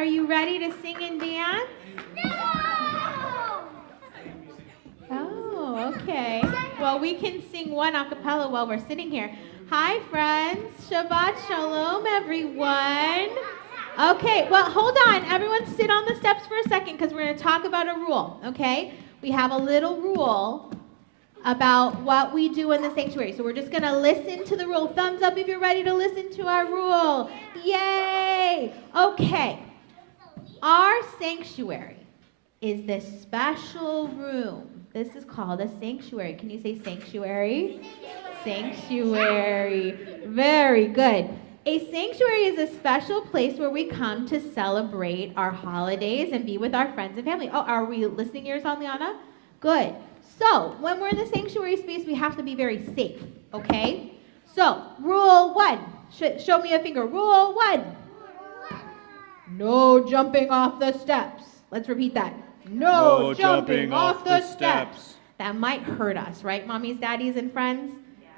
Are you ready to sing and dance? No! Oh, okay. Well, we can sing one a cappella while we're sitting here. Hi, friends. Shabbat Shalom, everyone. Okay, well, hold on. Everyone sit on the steps for a second because we're going to talk about a rule, okay? We have a little rule about what we do in the sanctuary. So we're just going to listen to the rule. Thumbs up if you're ready to listen to our rule. Yay! Okay. Our sanctuary is this special room. This is called a sanctuary. Can you say sanctuary? Sanctuary. Very good. A sanctuary is a special place where we come to celebrate our holidays and be with our friends and family. Oh, are we listening ears on, Liana? Good. So, when we're in the sanctuary space, we have to be very safe, okay? So, rule 1. Show me a finger. Rule 1. No jumping off the steps. Let's repeat that. No jumping off the steps. That might hurt us, right, mommies, daddies, and friends?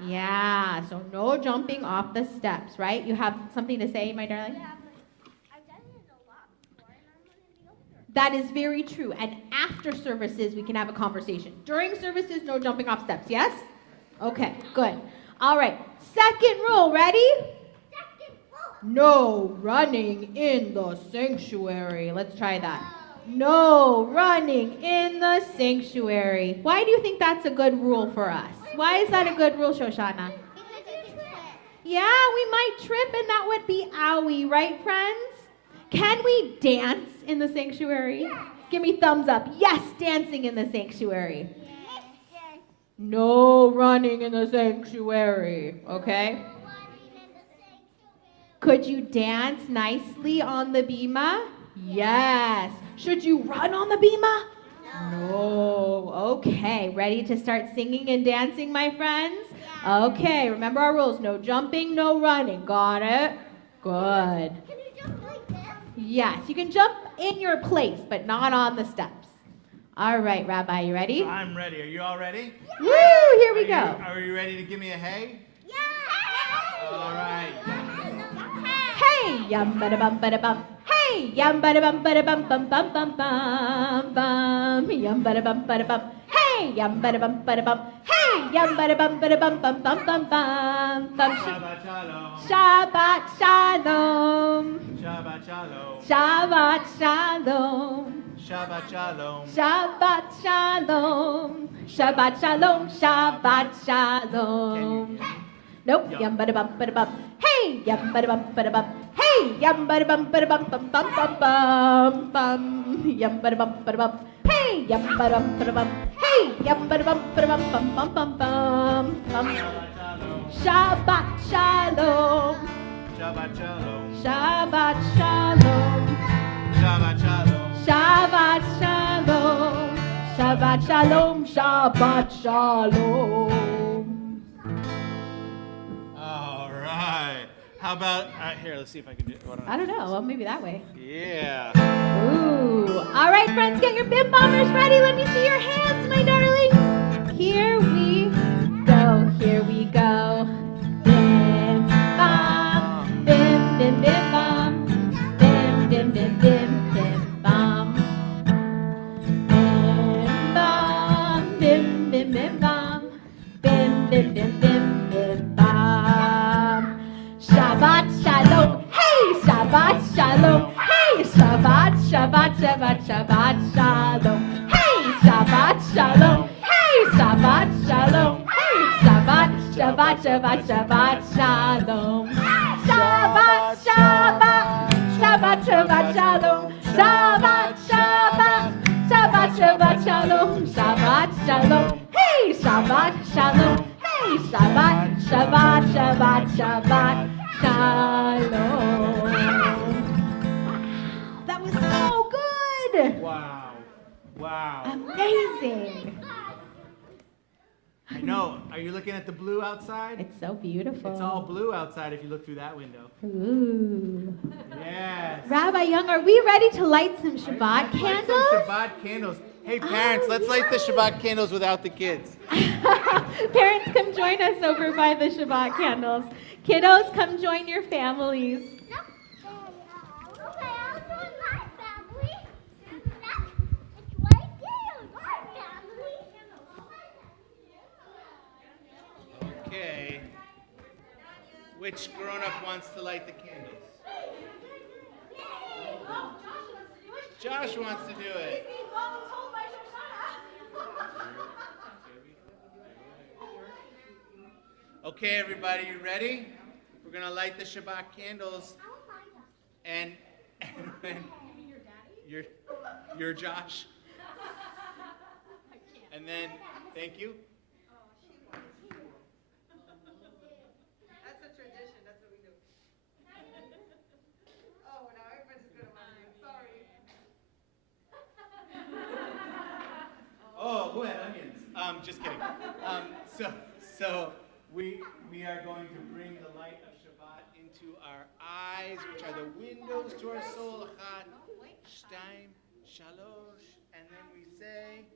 Yeah, so no jumping off the steps, right? You have something to say, my darling? Yeah, but I've done it a lot before, and I'm going to be older. That is very true. And after services, we can have a conversation. During services, no jumping off steps, yes? Okay, good. All right, second rule, ready? Second rule. No running in the sanctuary. Let's try that. No running in the sanctuary. Why do you think that's a good rule for us? Why is that a good rule, Shoshana? Because you trip. Yeah, we might trip and that would be owie, right, friends? Can we dance in the sanctuary? Yes. Give me thumbs up. Yes, dancing in the sanctuary. Yes. No running in the sanctuary, okay? Could you dance nicely on the bima? Yes. Should you run on the bima? No. Okay. Ready to start singing and dancing, my friends? Yeah. Okay. Remember our rules. No jumping, no running. Got it? Good. Can you jump like this? Yes. You can jump in your place, but not on the steps. All right, Rabbi. You ready? I'm ready. Are you all ready? Woo! Here we go. Are you ready to give me a hey? Yeah. All right. Hey, yum ba da bum ba da bum. Hey, yum ba da bum bum bum bum bum bum. Yum ba da bum ba da bum. Hey, yum ba da bum ba da bum. Hey, yum ba da bum bum bum bum bum. Shabbat shalom. Shabbat shalom. Shabbat Shabbat shalom. shalom. Shabbat shalom. Shabbat shalom. Shabbat shalom. Shabbat shalom. Nope. Yum ba da bum. Hey, yum ba da bum. Hey, yum ba da bum bum bum bum. Yum ba da bum. Hey, yum ba da bum. Hey, yum ba da bum bum. Shabbat shalom. Shabbat shalom. Shabbat shalom. Shabbat shalom. Shabbat shalom. Shabbat shalom. Shabbat shalom. All right. How about here? Let's see if I can do it. I don't know. Well, maybe that way. Yeah. Ooh. All right, friends, get your bim bombers ready. Let me see your hands, my darlings. Here we go. Here we go. Bim bom. Bim bim bim bom. Bim bim bim bim bim bom. Bim bom. Bim bim bim bom. Bim bim bim bim bim bom. Shabbat shalom. Hey, Shabbat shalom. Hey, Shabbat, Shabbat, Shabbat, Shabbat shalom. Hey, Shabbat shalom. Hey, Shabbat shalom. Hey, Shabbat, Shabbat, Shabbat, Shabbat shalom. Shabbat, Shabbat, Shabbat, Shabbat shalom. Shabbat, Shabbat, Shabbat, Shabbat shalom. Shabbat shalom. Hey, Shabbat shalom. Hey, Shabbat, Shabbat, Shabbat, Shabbat shalom. That was so good. Wow. Wow. Amazing. I know. Are you looking at the blue outside? It's so beautiful. It's all blue outside if you look through that window. Ooh. Yes. Rabbi Young, are we ready to light some Let's Shabbat light candles? some Shabbat candles. Hey, parents, let's light the Shabbat candles without the kids. Parents, come join us over by the Shabbat candles. Kiddos, come join your families. Okay, I'll join mine. Which grown-up wants to light the candles? Josh wants to do it. Okay, everybody, you ready? We're going to light the Shabbat candles. And when you're Josh. And then, thank you. That's a tradition. That's what we do. Oh, now everybody's going to want to do it. Sorry. Oh, who had onions? Just kidding. So we are going to bring the light of Shabbat into our eyes, which are the windows to our soul. Echad, shtaim, shalosh, and then we say,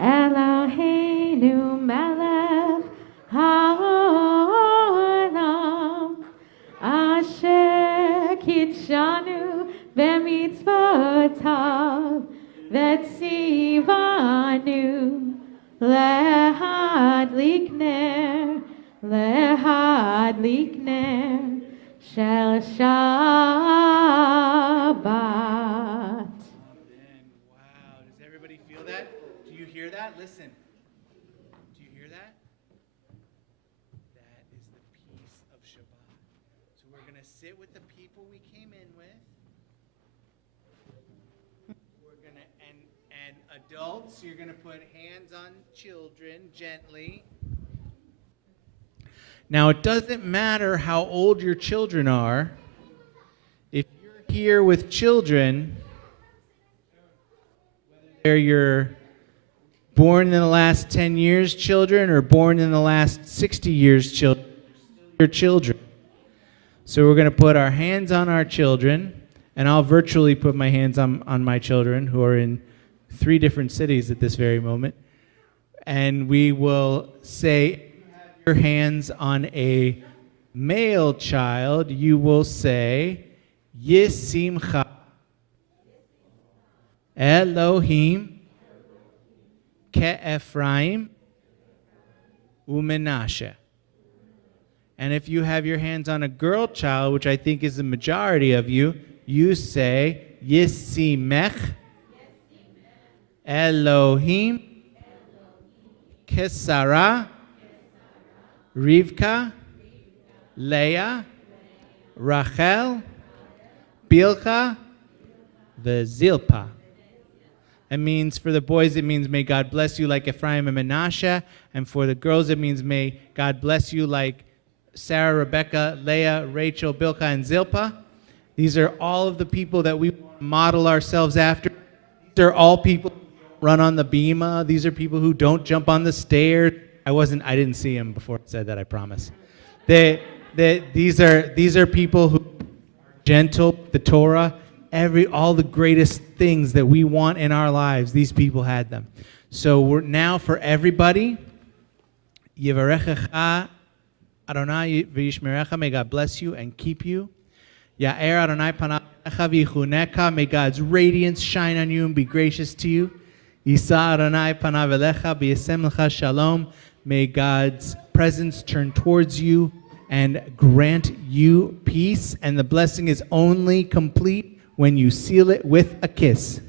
Eloheinu melech haolam asher kitshanu b'mitzvotav v'tzivanu lehadlik ner shel Shabbat. Hear that? Listen. Do you hear that? That is the peace of Shabbat. So we're going to sit with the people we came in with. We're going to, and adults, you're going to put hands on children gently. Now, it doesn't matter how old your children are. If you're here with children, whether they're your born in the last 10 years children or born in the last 60 years children, your children. So we're going to put our hands on our children, and I'll virtually put my hands on my children who are in 3 different cities at this very moment. And we will say, if you have your hands on a male child, you will say, Yisimcha Elohim Ke-Ephraim Umenashe. And if you have your hands on a girl child, which I think is the majority of you, you say Yisimech Elohim Kesara Rivka Leah Rachel Bilha Zilpah. It means, for the boys, it means, may God bless you like Ephraim and Menashe. And for the girls, it means, may God bless you like Sarah, Rebecca, Leah, Rachel, Bilhah, and Zilpah. These are all of the people that we model ourselves after. These are all people who run on the bima. These are people who don't jump on the stairs. I didn't see him before I said that, I promise. These are people who are gentle, the Torah. All the greatest things that we want in our lives, these people had them. So we're now for everybody. Yivarechecha Adonai v'yishmerecha, may God bless you and keep you. Ya'er Adonai panav elecha v'yichuneka, may God's radiance shine on you and be gracious to you. Yisa Adonai panav elecha v'yasem lecha shalom, may God's presence turn towards you and grant you peace. And the blessing is only complete when you seal it with a kiss.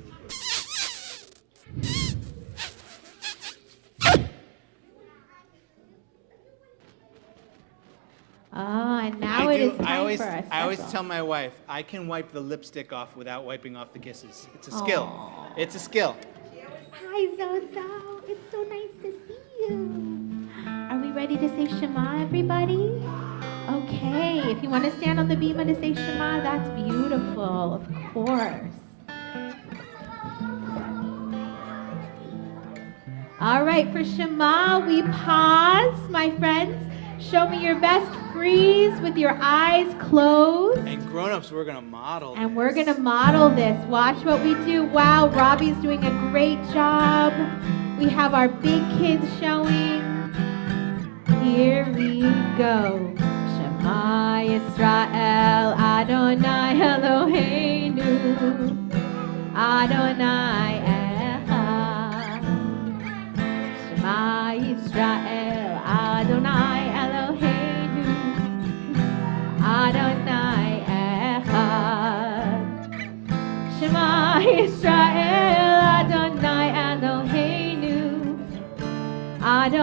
And now it is time for us. I always tell my wife, I can wipe the lipstick off without wiping off the kisses. It's a skill. Aww. It's a skill. Hi, Zozo. It's so nice to see you. Are we ready to say Shema, everybody? Okay. If you want to stand on the bima to say Shema, that's beautiful. Of course. All right. For Shema, we pause, my friends. Show me your best freeze with your eyes closed. And grown-ups, we're going to model And we're going to model this. Watch what we do. Wow, Robbie's doing a great job. We have our big kids showing. Here we go. Shema Yisrael, Adonai Eloheinu, Adonai Echad. Shema Yisrael.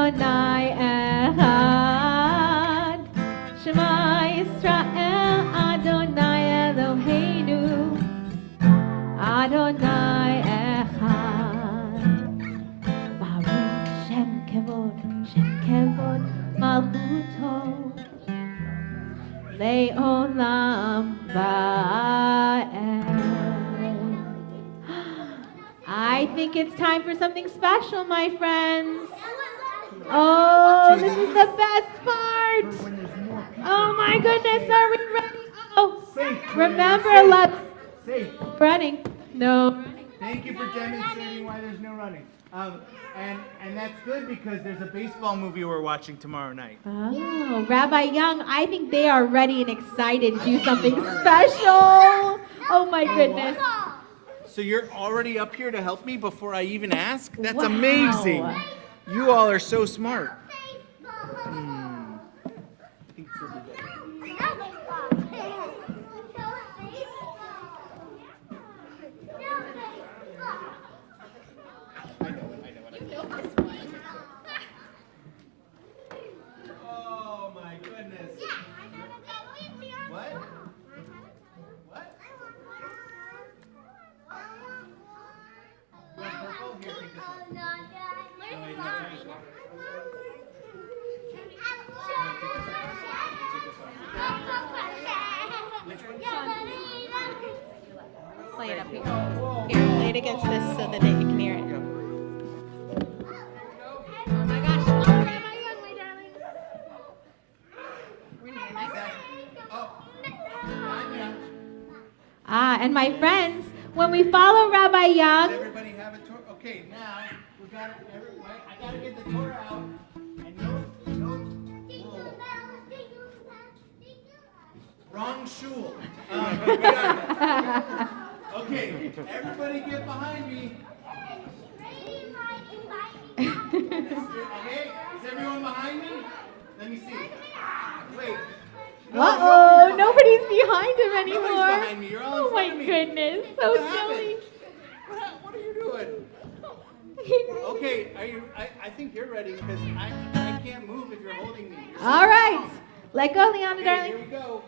Adonai Echad. Shema Yisrael, Adonai Eloheinu. Adonai Echad. Baruch Shem Kevod Malchuto. Le'olam va'ed. I think it's time for something special, my friends. Oh, this is the best part. Oh my goodness, are we ready? Oh, remember, let's running. No. Thank you for demonstrating why there's no running. And that's good because there's a baseball movie we're watching tomorrow night. Oh, Rabbi Young, I think they are ready and excited to do something special. Oh my goodness. So you're already up here to help me before I even ask? That's Wow. amazing. You all are so smart. Oh my goodness. What? What? You want purple? Here, take this one. No, wait, no, take this one. Play it up here. Here, play it against this so that you can hear it. Oh my gosh. Oh, Rabbi Young, my darling. We're near next. And my friends, when we follow Rabbi Young, Does everybody have a Torah? Okay, now we got I gotta get the Torah out. And no. Wrong shul. Okay, everybody get behind me. Okay, is everyone behind me? Let me see. Wait. uh-oh, nobody's behind him Nobody's anymore. behind me. You're all in Oh my front of me. goodness, so What silly. happened? What are you doing? Okay, I think you're ready because I can't move if you're holding me. You're so All right, strong. let go, Leona, Okay, darling. here we go.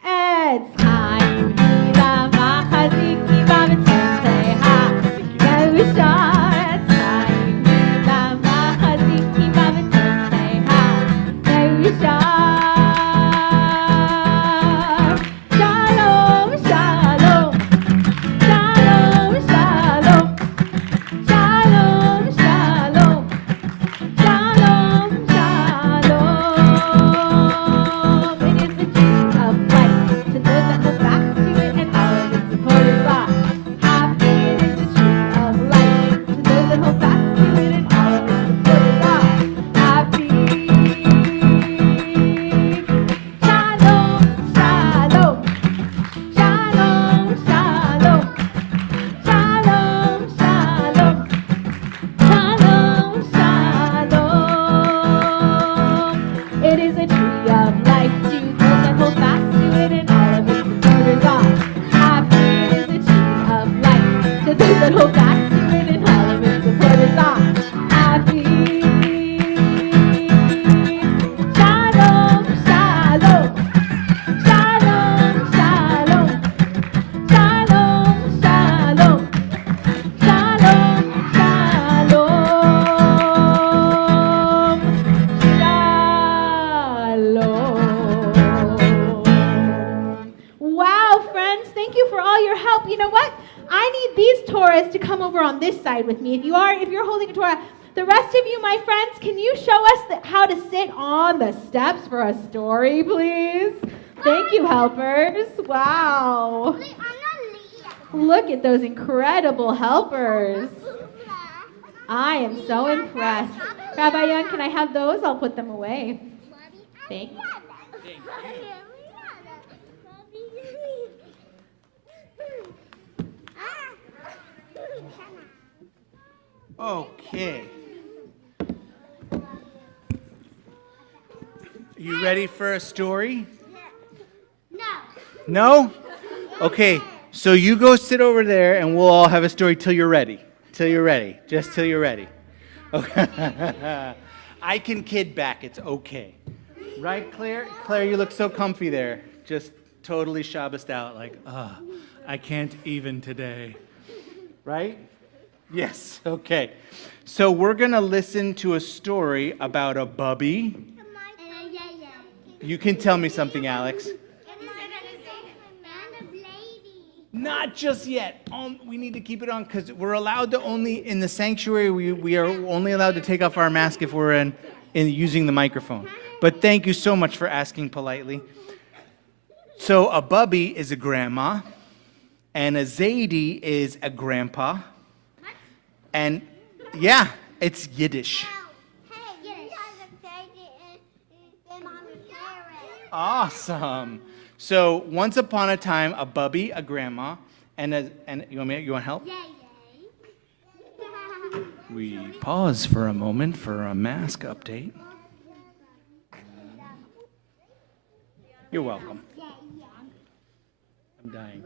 It's time to the Machaziki Babatunseha. Yahusha. It's time to the Machaziki Babatunseha. Yahusha. Shalom, shalom. Shalom, shalom. Shalom, shalom. Shalom, shalom. It is the tree of life to those that hold fast to it and all of its supporters are happy. It is the tree of life to those that hold fast to it and all of its supporters are happy. Shalom, shalom. Shalom, shalom. Shalom, shalom. Shalom, shalom. It is a tree of life to those that hold fast to it and all of its supporters are happy. It is a tree of life to those that hold fast to it and all of its supporters are happy. Shalom, shalom. Shalom, shalom. Shalom, shalom. Shalom, shalom. Shalom. Wow, friends, thank you for all your help. You know what? I need these Torahs to come over on this side with me. If you're holding a Torah, the rest of you, my friends, can you show us how to sit on the steps for a story, please? Thank you, helpers. Wow. Look at those incredible helpers. I am so impressed. Rabbi Young, can I have those? I'll put them away. Thank you. Okay. You ready for a story? No? Okay, so you go sit over there and we'll all have a story till you're ready. Till you're ready. Just till you're ready. Okay. I can kid back. It's okay. Right, Claire? Claire, you look so comfy there. Just totally Shabbosed out. Like, I can't even today. Right? Yes. Okay. So we're going to listen to a story about a bubby. You can tell me something, Alex. Not just yet. We need to keep it on because we're allowed to only, in the sanctuary, we are only allowed to take off our mask if we're in using the microphone. But thank you so much for asking politely. So a bubby is a grandma, and a Zaidi is a grandpa. And yeah, it's Yiddish. Awesome. So once upon a time, a bubby, a grandma, and you want to help? We pause for a moment for a mask update. You're welcome. I'm dying.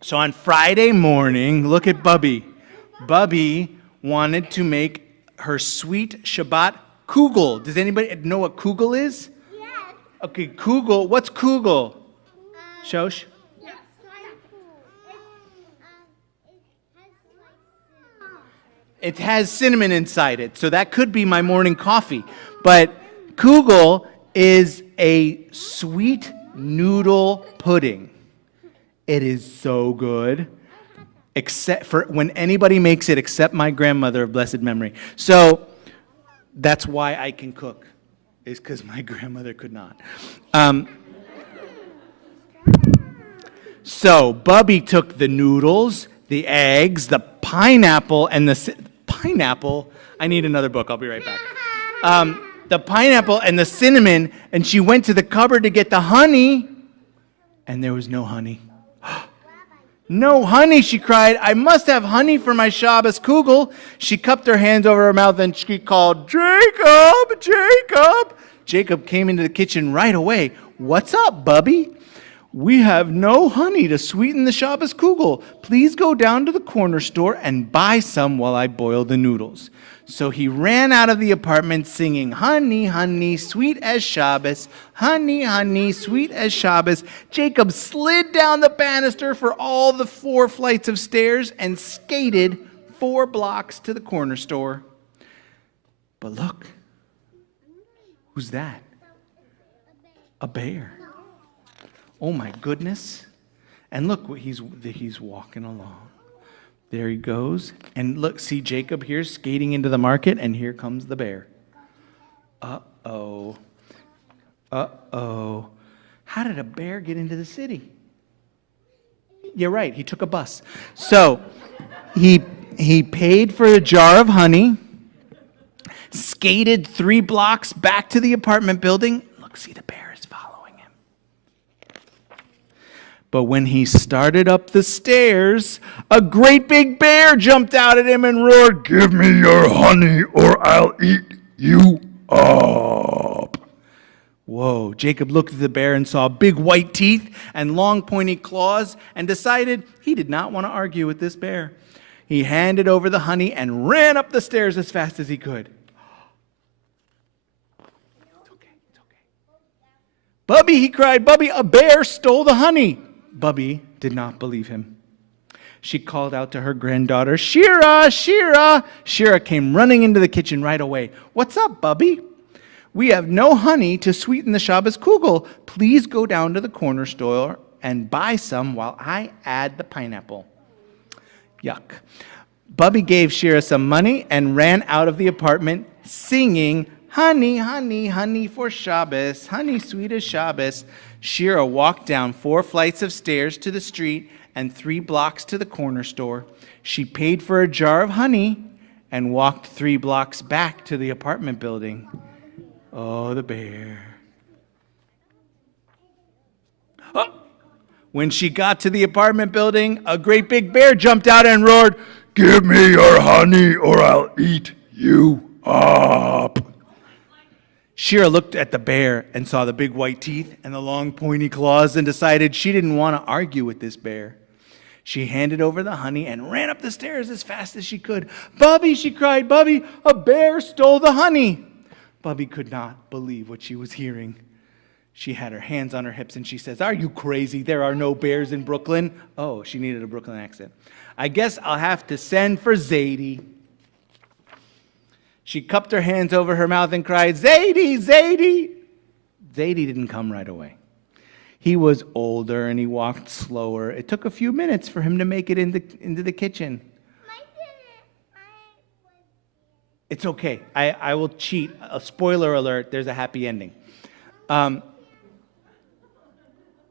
So on Friday morning, look at Bubby. Bubby wanted to make her sweet Shabbat kugel. Does anybody know what kugel is? Yes. Okay, kugel. What's kugel? Shosh? It has cinnamon inside it, so that could be my morning coffee. But kugel is a sweet noodle pudding. It is so good, except for when anybody makes it, except my grandmother of blessed memory. So that's why I can cook, is because my grandmother could not. So Bubby took the noodles, the eggs, the pineapple, and the pineapple. I need another book. I'll be right back. The pineapple and the cinnamon, and she went to the cupboard to get the honey, and there was no honey. No honey, she cried. I must have honey for my Shabbos kugel. She cupped her hands over her mouth and she called, Jacob, Jacob. Jacob came into the kitchen right away. What's up, Bubby? We have no honey to sweeten the Shabbos kugel. Please go down to the corner store and buy some while I boil the noodles. So he ran out of the apartment singing, honey, honey, sweet as Shabbos. Honey, honey, sweet as Shabbos. Jacob slid down the banister for all the 4 flights of stairs and skated 4 blocks to the corner store. But look, who's that? A bear. Oh my goodness. And look, he's walking along. There he goes. And look, see Jacob here skating into the market, and here comes the bear. Uh-oh. Uh-oh. How did a bear get into the city? You're right, he took a bus. So he paid for a jar of honey, skated 3 blocks back to the apartment building. Look, see the bear. But when he started up the stairs, a great big bear jumped out at him and roared, give me your honey or I'll eat you up. Whoa, Jacob looked at the bear and saw big white teeth and long pointy claws and decided he did not want to argue with this bear. He handed over the honey and ran up the stairs as fast as he could. It's okay. Bubby, he cried, Bubby, a bear stole the honey. Bubby did not believe him. She called out to her granddaughter, Shira, Shira. Shira came running into the kitchen right away. What's up, Bubby? We have no honey to sweeten the Shabbos kugel. Please go down to the corner store and buy some while I add the pineapple. Yuck. Bubby gave Shira some money and ran out of the apartment singing, honey, honey, honey for Shabbos, honey sweet as Shabbos. Shira walked down 4 flights of stairs to the street and 3 blocks to the corner store. She paid for a jar of honey and walked 3 blocks back to the apartment building. Oh, the bear. Oh. When she got to the apartment building, a great big bear jumped out and roared, give me your honey or I'll eat you up. Shira looked at the bear and saw the big white teeth and the long pointy claws and decided she didn't want to argue with this bear. She handed over the honey and ran up the stairs as fast as she could. "Bubby," she cried, "Bubby, a bear stole the honey." Bubby could not believe what she was hearing. She had her hands on her hips and she says, "Are you crazy? There are no bears in Brooklyn." Oh, she needed a Brooklyn accent. "I guess I'll have to send for Zadie." She cupped her hands over her mouth and cried, "Zadie, Zadie." Zadie didn't come right away. He was older and he walked slower. It took a few minutes for him to make it into the kitchen. It's okay. I will cheat. A spoiler alert, there's a happy ending.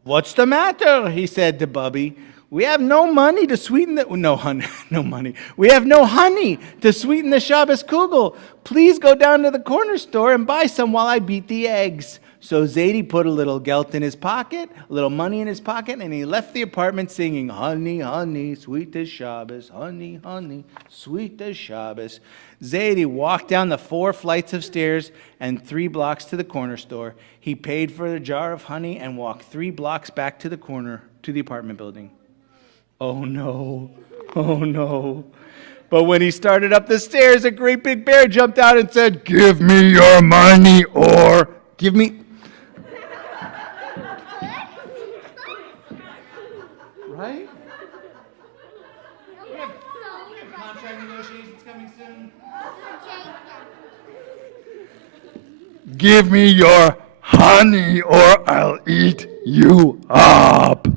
"What's the matter?" he said to Bubby. "We have no money to sweeten the... No, honey, no money. We have no honey to sweeten the Shabbos kugel. Please go down to the corner store and buy some while I beat the eggs." So Zadie put a little gelt in his pocket, a little money in his pocket, and he left the apartment singing, "Honey, honey, sweet as Shabbos. Honey, honey, sweet as Shabbos." Zadie walked down the 4 flights of stairs and 3 blocks to the corner store. He paid for a jar of honey and walked 3 blocks back to the apartment building. Oh no, oh no. But when he started up the stairs, a great big bear jumped out and said, "Give me your money or give me..." Right? We have contract negotiations coming soon. "Give me your honey or I'll eat you up."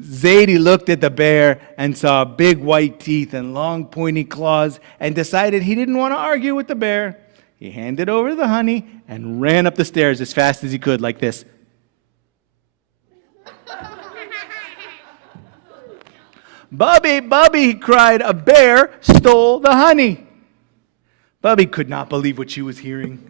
Zadie looked at the bear and saw big white teeth and long pointy claws and decided he didn't want to argue with the bear. He handed over the honey and ran up the stairs as fast as he could, like this. "Bubby, Bubby," he cried, "a bear stole the honey." Bubby could not believe what she was hearing.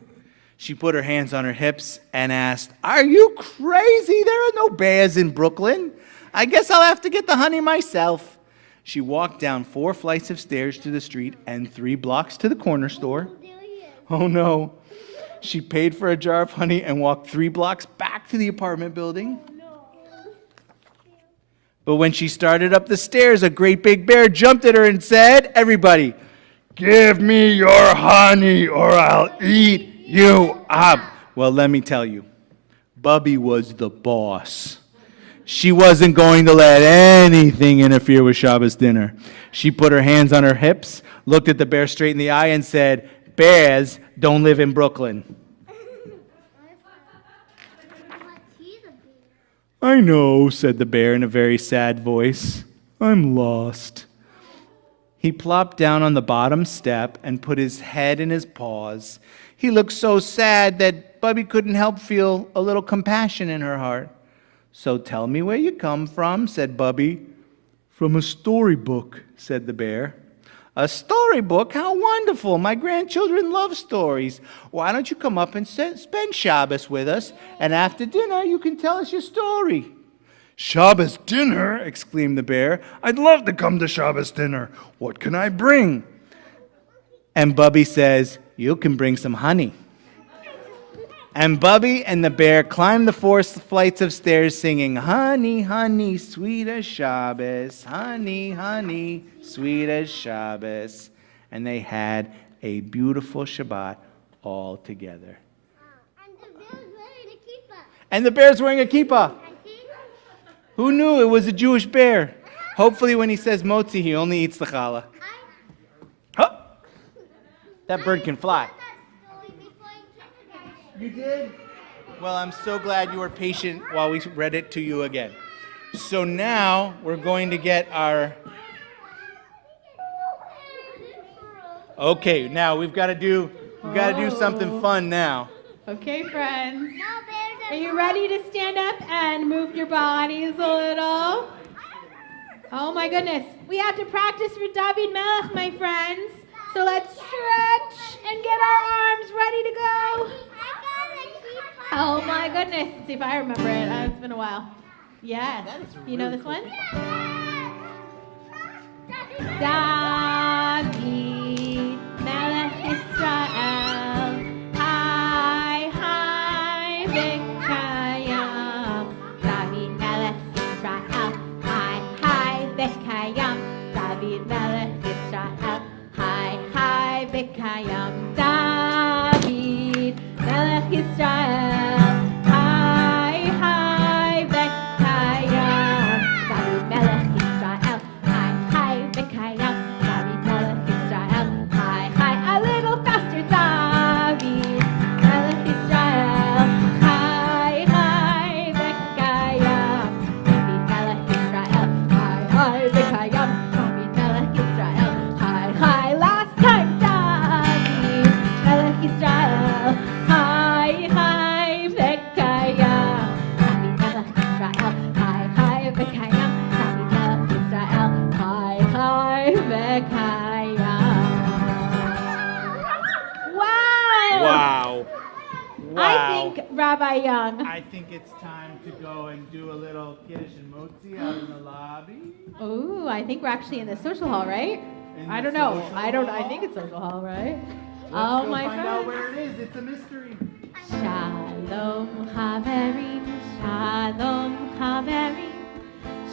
She put her hands on her hips and asked, "Are you crazy? There are no bears in Brooklyn. I guess I'll have to get the honey myself." She walked down 4 flights of stairs to the street and 3 blocks to the corner store. Oh no. She paid for a jar of honey and walked 3 blocks back to the apartment building. But when she started up the stairs, a great big bear jumped at her and said, "Everybody, give me your honey or I'll eat you up." Well, let me tell you, Bubby was the boss. She wasn't going to let anything interfere with Shabbos dinner. She put her hands on her hips, looked at the bear straight in the eye, and said, "Bears don't live in Brooklyn." "I know," said the bear in a very sad voice. "I'm lost." He plopped down on the bottom step and put his head in his paws. He looked so sad that Bubby couldn't help feel a little compassion in her heart. "So tell me where you come from," said Bubby. "From a storybook," said the bear. "A storybook? How wonderful. My grandchildren love stories. Why don't you come up and spend Shabbos with us, and after dinner you can tell us your story." "Shabbos dinner?" exclaimed the bear. "I'd love to come to Shabbos dinner. What can I bring?" And Bubby says, "You can bring some honey." And Bubby and the bear climbed the 4 flights of stairs singing, "Honey, honey, sweet as Shabbos. Honey, honey, sweet as Shabbos." And they had a beautiful Shabbat all together. And the bear's wearing a kippah. Who knew it was a Jewish bear? Hopefully when he says motzi, he only eats the challah. Huh? That bird can fly. You did? Well, I'm so glad you were patient while we read it to you again. So now we're going to get our... Okay, now we've got to do something fun now. Okay, friends. Are you ready to stand up and move your bodies a little? Oh my goodness. We have to practice for David Melech, my friends. So let's stretch and get our arms ready to go. Oh my goodness. Let's see if I remember it. It's been a while. Yes. You know this one? David Melech Israel. Hi, hi, Vekayam. David Melech Israel. Hi, hi, Vekayam. Yisrael. Hi, hi, Bekayam. David Melech Yisrael. Hi, hi, Bekayam. David Melech Yisrael. Hi, hi, a little faster, David Melech Yisrael. Hi, hi, Bekayam. David Melech Yisrael. Hi, hi, Bekayam. David Melech Yisrael. Hi, hi, last time, David Melech Yisrael. Hi, hi, Bekayam. David Melech Yisrael. Hi, hi, Bekayam. David Melech Yisrael. Hi, hi, Bekayam. Wow! Wow. I think Rabbi Young. I think it's time to go and do a little Kiddush and Motzi out in the lobby. Ooh, I think we're actually in the social hall, right? In I the don't know. social I hall? think it's social hall, right? Let's Oh, go my find out friends. where it is. It's a mystery. Shalom, Haverim. Shalom, Haverim.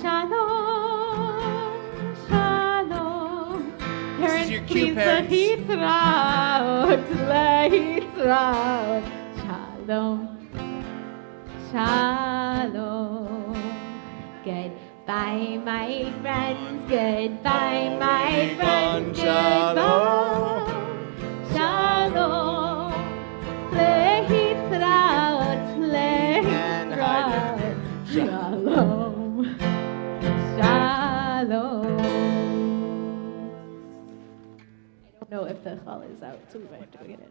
Shalom, shalom. This is your cue, please, parents. lehitraot. Shalom, shalom. Goodbye, my friends. Goodbye, my friends. Goodbye. Shalom. Lehitraot. Lehitraot. Shalom. Shalom. I don't know if the hall is out, so we might have to go get it.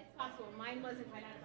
It's possible. Mine wasn't right out of